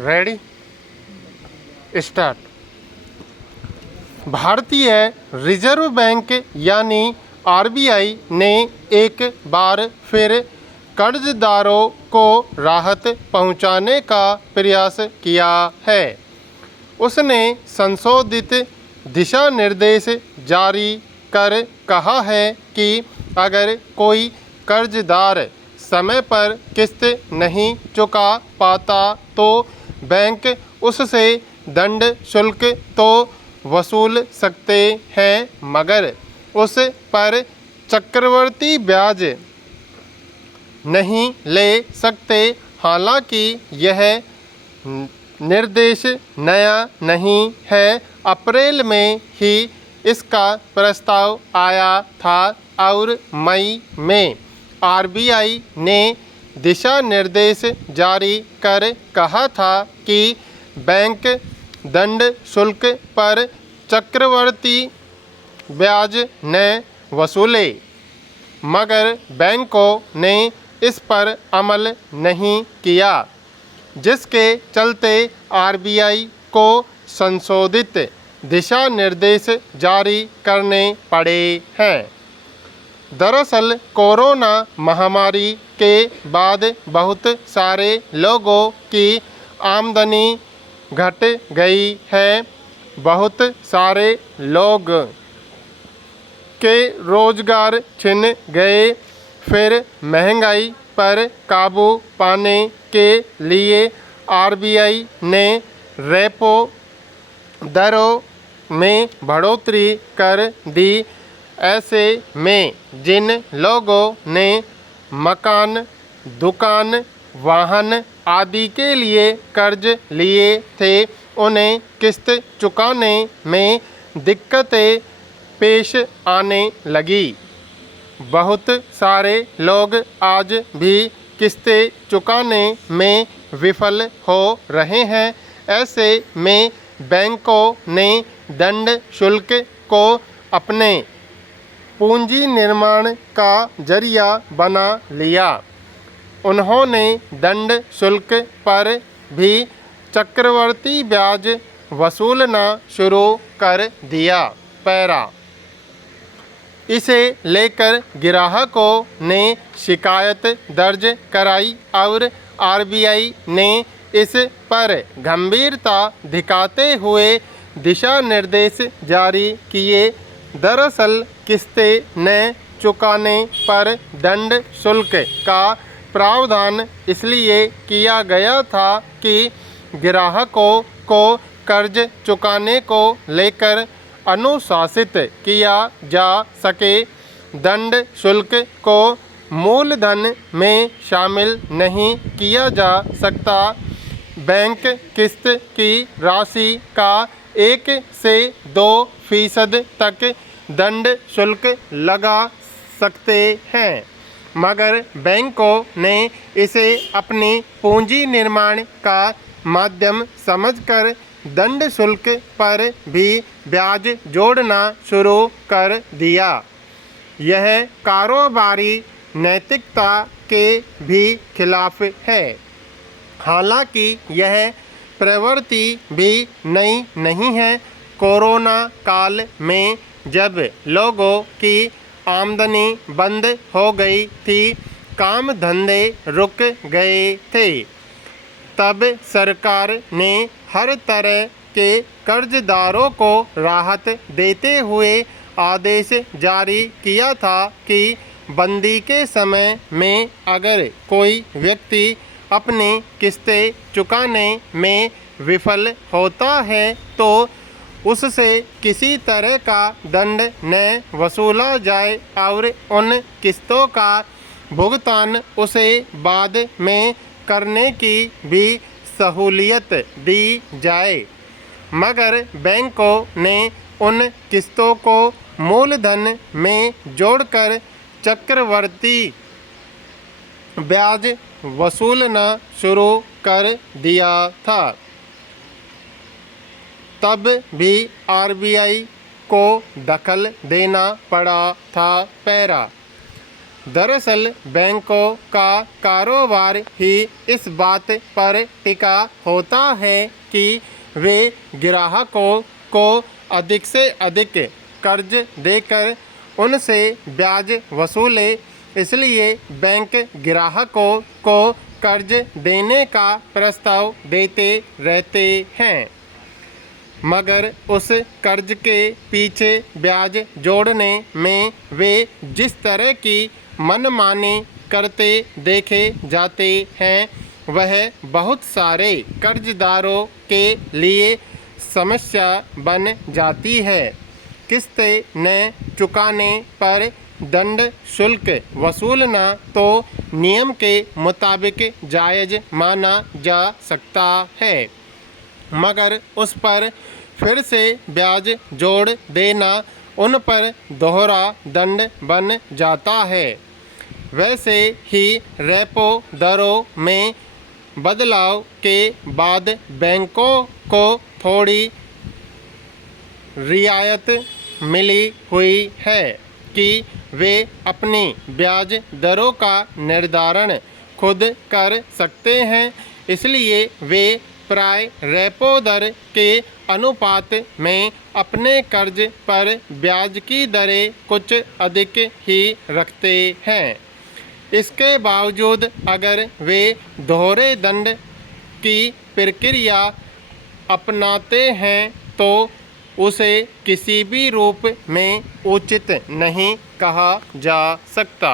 Ready start. भारतीय reserve bank यानी RBI ने एक बार फिर कर्जदारों को राहत पहुंचाने का प्रयास किया है। उसने संशोधित दिशा निर्देश जारी कर कहा है कि अगर कोई कर्जदार समय पर किस्त नहीं चुका पाता तो बैंक उससे दंड शुल्क तो वसूल सकते हैं, मगर उस पर चक्रवर्ती ब्याज नहीं ले सकते। हालांकि यह निर्देश नया नहीं है। अप्रैल में ही इसका प्रस्ताव आया था और मई में आरबीआई ने दिशा निर्देश जारी कर कहा था कि बैंक दंड शुल्क पर चक्रवर्ती ब्याज न वसूले, मगर बैंकों ने इस पर अमल नहीं किया, जिसके चलते आरबीआई को संशोधित दिशा निर्देश जारी करने पड़े हैं। दरअसल कोरोना महामारी के बाद बहुत सारे लोगों की आमदनी घट गई है। बहुत सारे लोग के रोजगार छिन गए। फिर महंगाई पर काबू पाने के लिए आरबीआई ने रेपो दरों में बढ़ोतरी कर दी। ऐसे में जिन लोगों ने मकान, दुकान, वाहन आदि के लिए कर्ज लिए थे, उन्हें किस्त चुकाने में दिक्कतें पेश आने लगी। बहुत सारे लोग आज भी किस्तें चुकाने में विफल हो रहे हैं। ऐसे में बैंकों ने दंड शुल्क को अपने पूंजी निर्माण का जरिया बना लिया। उन्होंने दंड शुल्क पर भी चक्रवर्ती ब्याज वसूलना शुरू कर दिया। पैरा इसे लेकर ग्राहकों ने शिकायत दर्ज कराई और आरबीआई ने इस पर गंभीरता दिखाते हुए दिशा निर्देश जारी किए। दरअसल किस्तें न चुकाने पर दंड शुल्क का प्रावधान इसलिए किया गया था कि ग्राहकों को कर्ज चुकाने को लेकर अनुशासित किया जा सके। दंड शुल्क को मूलधन में शामिल नहीं किया जा सकता। बैंक किस्त की राशि का 1 से 2% तक दंड शुल्क लगा सकते हैं, मगर बैंकों ने इसे अपनी पूंजी निर्माण का माध्यम समझकर दंड शुल्क पर भी ब्याज जोड़ना शुरू कर दिया। यह कारोबारी नैतिकता के भी खिलाफ है। हालांकि यह प्रवृत्ति भी नई नहीं है। कोरोना काल में जब लोगों की आमदनी बंद हो गई थी, काम धंधे रुक गए थे, तब सरकार ने हर तरह के कर्जदारों को राहत देते हुए आदेश जारी किया था कि बंदी के समय में अगर कोई व्यक्ति अपनी किस्तें चुकाने में विफल होता है तो उससे किसी तरह का दंड न वसूला जाए और उन किस्तों का भुगतान उसे बाद में करने की भी सहूलियत दी जाए, मगर बैंकों ने उन किस्तों को मूलधन में जोड़कर चक्रवर्ती ब्याज वसूलना शुरू कर दिया था। तब भी आरबीआई को दखल देना पड़ा था। पैरा दरअसल बैंकों का कारोबार ही इस बात पर टिका होता है कि वे ग्राहकों को अधिक से अधिक कर्ज देकर उनसे ब्याज वसूले। इसलिए बैंक ग्राहकों को कर्ज देने का प्रस्ताव देते रहते हैं, मगर उस कर्ज के पीछे ब्याज जोड़ने में वे जिस तरह की मनमानी करते देखे जाते हैं, वह बहुत सारे कर्जदारों के लिए समस्या बन जाती है। किस्तें न चुकाने पर दंड शुल्क वसूलना तो नियम के मुताबिक जायज़ माना जा सकता है, मगर उस पर फिर से ब्याज जोड़ देना उन पर दोहरा दंड बन जाता है। वैसे ही रेपो दरों में बदलाव के बाद बैंकों को थोड़ी रियायत मिली हुई है कि वे अपनी ब्याज दरों का निर्धारण खुद कर सकते हैं। इसलिए वे प्राय रेपो दर के अनुपात में अपने कर्ज पर ब्याज की दरें कुछ अधिक ही रखते हैं। इसके बावजूद अगर वे दोहरे दंड की प्रक्रिया अपनाते हैं तो उसे किसी भी रूप में उचित नहीं कहा जा सकता।